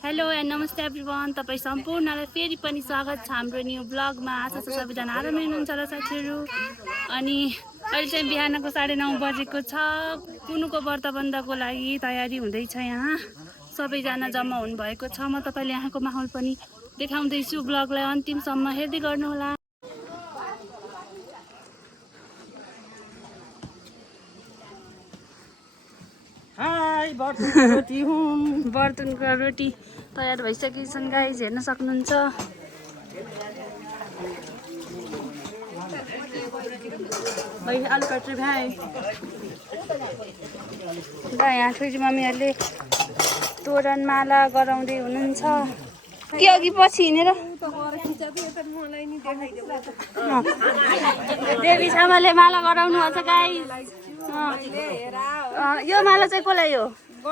Hello and नमस्ते everyone, तपाईँ सम्पूर्णलाई फेरि पनि स्वागत छ हाम्रो न्यू ब्लगमा। आशा छ सबैजना आरामै हुनुहुन्छ होला साथीहरू। अनि अहिले चाहिँ बिहानको 9:30 बजेको छ। कुनुको व्रत बन्धको लागि तयारी हुँदैछ। यहाँ सबैजना जम्मा हुनुभएको छ। म तपाईँले यहाँको माहौल पनि देखाउँदैछु। ब्लगलाई अन्तिमसम्म हेर्दै गर्नुहोला। हाई बर्तनको रोटी तयार भइसकेको छन् गाइज, हेर्न सक्नुहुन्छ। भाई आलु काट रहे भाई। र यहाँ छोरी मम्मीहरूले तोरण माला गराउँदै हुनुहुन्छ कि अघि पछि हिँडेर। देवी छामाले माला गराउनु भएको छ गाइज। यो माला चाहिँ कसलाई हो? ल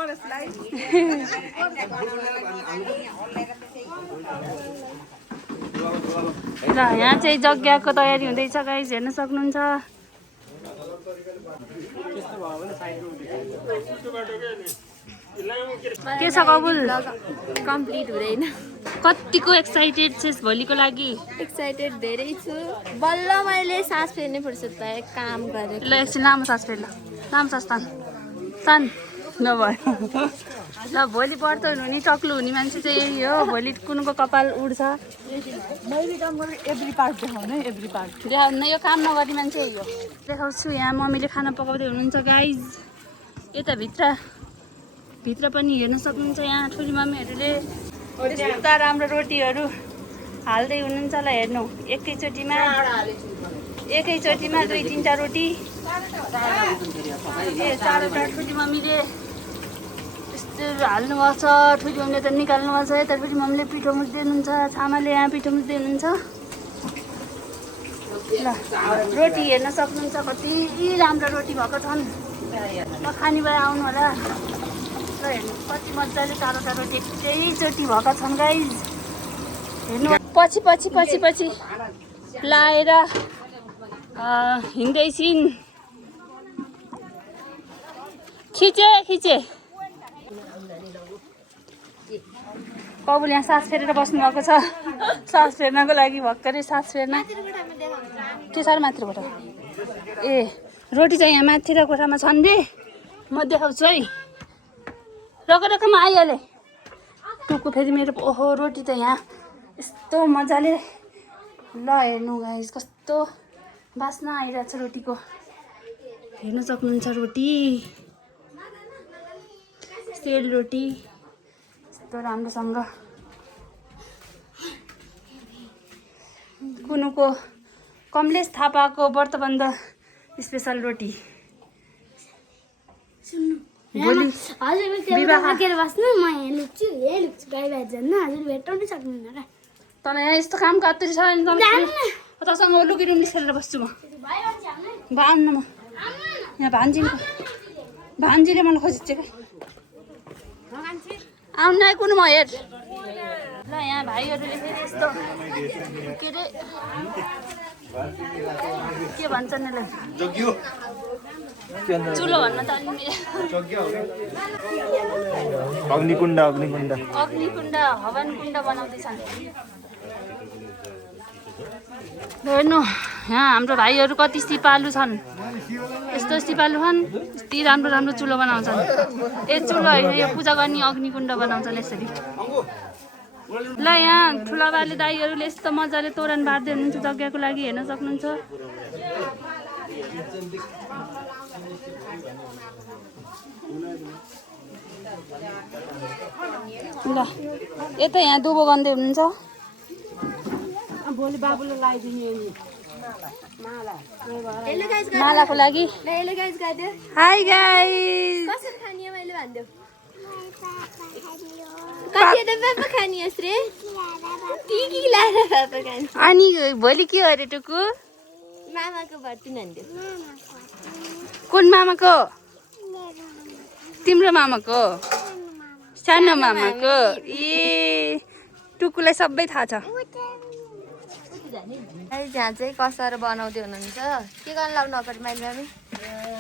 यहाँ चाहिँ यज्ञको तयारी हुँदैछ गाइज, हेर्न सक्नुहुन्छ। के छ कबुल? कम्प्लिट हुँदैन। कतिको एक्साइटेड छेस भोलिको लागि? एक्साइटेड धेरै छु। बल्ल मैले सास फेर्ने फुर्सद पाएँ काम गरेर। ल एकछिन लामो सास फेर्न। लामो सास तान नभयो। ल भोलि व्रत हुने टक्लु हुने मान्छे चाहिँ यही हो। भोलि कुनको कपाल उड्छ। मैले काम गरेँ एभ्री पार्ट देखाउनु है, एभ्री पार्ट देखाउन यो काम नगर्ने मान्छे यही हो। देखाउँछु। यहाँ मम्मीले खाना पकाउँदै हुनुहुन्छ गाइज। यता भित्र पनि हेर्न सक्नुहुन्छ। यहाँ छोरी मम्मीहरूले यस्ता राम्रो रोटीहरू हाल्दै हुनुहुन्छ। ल हेर्नु, एकैचोटिमा 2-3टा रोटी। चारवटा छोरी मम्मीले यस्तो हाल्नुभएको छ। छोरी मम्मीले त निकाल्नु भएको छ। यता छोरी मम्मीले पिठो मुस्दै हुनुहुन्छ। छामाले यहाँ पिठो मुस्दै हुनुहुन्छ। ल रोटी हेर्न सक्नुहुन्छ। कति राम्रो रोटी भएको छन्। ल खाने बेला आउनु होला। ल हेर्नु कति मजाले 4वटा रोटी एकैचोटि भएका छन् गाइज। हेर्नु पछि लाएर हिँड्दैछिन्। खिचे कबुल यहाँ सास फेरेर बस्नु भएको छ। सास फेर्नको लागि भर्खरै सास फेर्न। के साह्रो माथिबाट? ए रोटी चाहिँ यहाँ माथि र कोठामा छन् रे। म देखाउँछु है। रकम आइहाले। टुक्कु फेरि मेरो। ओहो रोटी त यहाँ यस्तो मजाले। ल हेर्नु गाइस कस्तो बास्ना आइरहेछ रोटीको। हेर्न सक्नुहुन्छ रोटी, सेल रोटी यस्तो राम्रोसँग। कुनुको कमलेश थापाको व्रतबन्ध स्पेसल रोटी। हजुर लगेर बस्नु, म यहाँ लुक्छु गाई बाज जान्न। हजुर भेटाउनु सक्नुहुन्न र? तँलाई यहाँ यस्तो काम कात्तरी छ नि। तँसँग लुकी रुम निस्केर बस्छु म। आउनु म यहाँ भान्जीले मलाई खोजिन्छ क्या। आउनु न कुन म हेर। ल यहाँ भाइहरूले फेरि यस्तो के भन्छन् यसलाई? चुलो भन्न त अग्निकुण्ड हवन कुण्ड बनाउँदैछन्। हेर्नु यहाँ हाम्रो भाइहरू कति सिपालु छन्। यस्तो सिपालु छन्। यति राम्रो चुलो बनाउँछन्। चुलो होइन, यो पूजा गर्ने अग्निकुण्ड बनाउँछन् यसरी। ल यहाँ ठुला बाले दाईहरूले यस्तो मजाले तोरण बार्दै हुनुहुन्छ यज्ञको लागि, हेर्न सक्नुहुन्छ। ल यता यहाँ दुबो गर्दै हुनुहुन्छ। भोलि बाबुलाई लगाइदिने मालाको लागि। High guys. कसरी खाने हो मैले भन्दियो? कति पापा खाने होस् रे? टिकी लाएर पापा खाने। अनि भोलि के अरे टुकु? मामाको भर्ती भन्दियो। कुन मामाको? तिम्रो मामाको? सानो मामाको? ए टुकुलाई सबै थाहा छ। जहाँ चाहिँ कसार बनाउँदै हुनुहुन्छ के गर्न लाग्नु अगाडि माइली मामी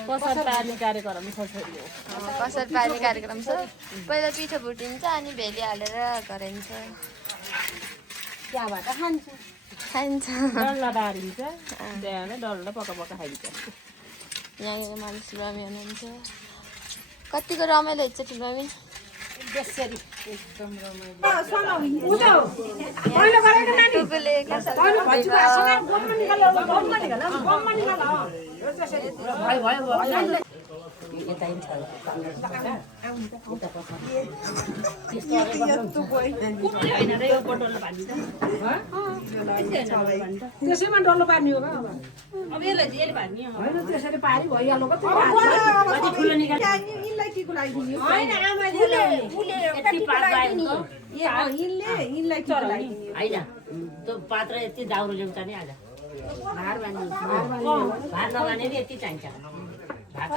कसार पार्ने कार्यक्रम छ छोरी कसार पार्ने कार्यक्रम छ पहिला पिठो भुटिन्छ अनि भेली हालेर गरिन्छ त्यहाँबाट खान्छ खाइन्छ डल्ला बारिन्छ त्यहाँ डल्ला पका खाइन्छ यहाँ मानिस ठुलमामी हुनुहुन्छ कतिको रमाइलो हुन्छ ठुलमामी त्यसैमा डल्लो पार्ने हो अब यसलाई पार्ने होइन त्यसरी पारी भइहाल्नु होइन त्यो पात्र यति दाउरो ल्याउँछ नि आज भात लगाने नि यति चाहिन्छ भात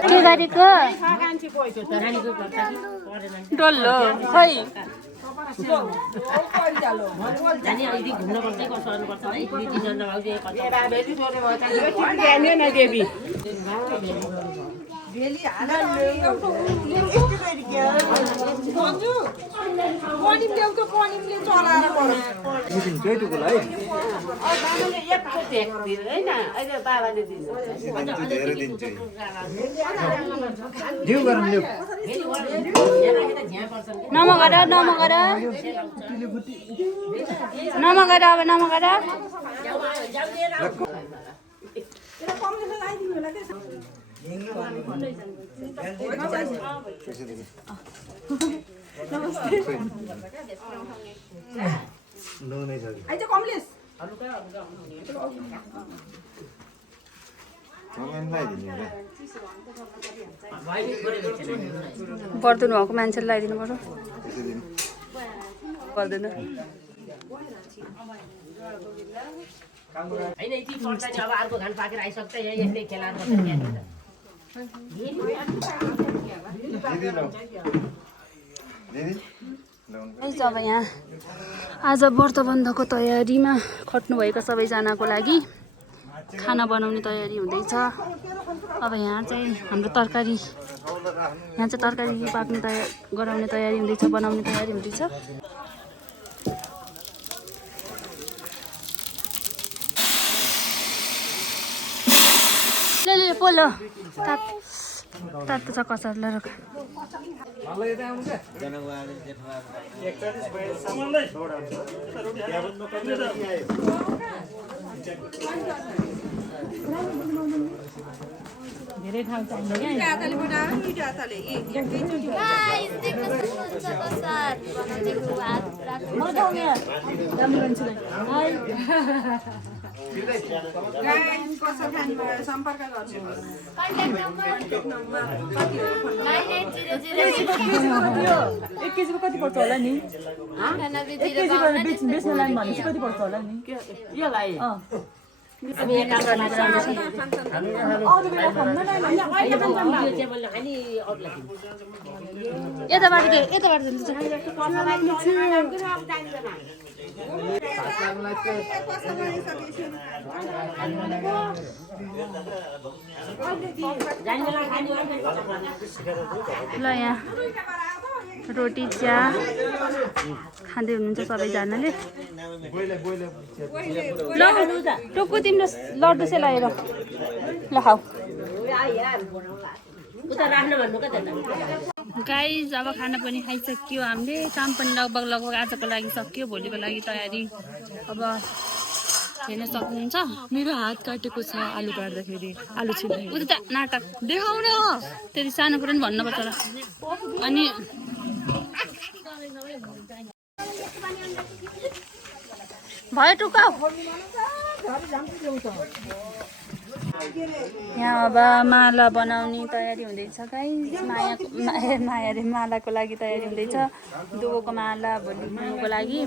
के गरेको डल्लो खै घुम्नुपर्छ कसो गर्नुपर्छ नमगर नमगर नमगर अब नमगर पर्दुनु भएको मान्छेले लगाइदिनु पर्यो पर्दैन होइन यति पर्छ अब अर्को घान पाकेर आइसक्छ यस्तै खेला अब यहाँ आज व्रतबन्धको तयारीमा खट्नुभएको सबैजनाको लागि खाना बनाउने तयारी हुँदैछ। अब यहाँ चाहिँ हाम्रो तरकारी पाक्ने गराउने तयारी हुँदैछ, बनाउने तयारी हुँदैछ। ले पोलो तातो छ कसारलाई रोक धेरै ठाउँ चाहिन्छ सम्पर्क एक केजीको कति पर्छ होला नि बेच्न लाइन भनेपछि कति पर्छ होला नि यसलाई यताबाट ल यहाँ रोटी चिया खाँदै हुनुहुन्छ सबैजनाले। ल टुक्कु तिम्रो लड्डु चाहिँ लगाएर ल खाऊ। गाइस अब खाना पनि खाइसक्यो, हामीले काम पनि लगभग आजको लागि सक्यो, भोलिको लागि तयारी अब हेर्न सक्नुहुन्छ। मेरो हात काटेको छ आलु काट्दाखेरि, आलु छिल्दै। उता त नाटक देखाउन त्यति सानो कुरो पनि भन्नुपर्छ होला। अनि भयो टुक्का यहाँ अब माला बनाउने तयारी हुँदैछ गाइस माया रे मालाको लागि तयारी हुँदैछ दुबोको माला भोलि बनाउनुको लागि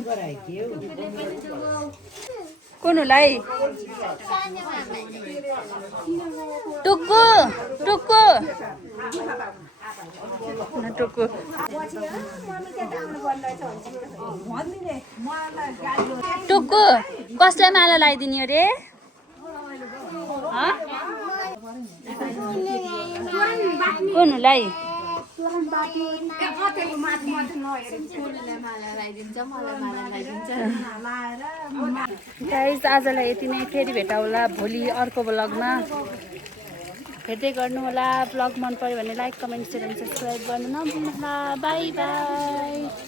कुनुलाई टुक्कु टुक्कु टुक्कु टुक्कु कसलाई माला लगाइदिने अरे कुनुलाई गाइस आजलाई यति नै फेरि भेटौँला भोलि अर्को ब्लगमा हेर्दै गर्नु होला ब्लग मन पर्यो भने like comment share and subscribe गर्नु नभुल्नुहोला बाई बाई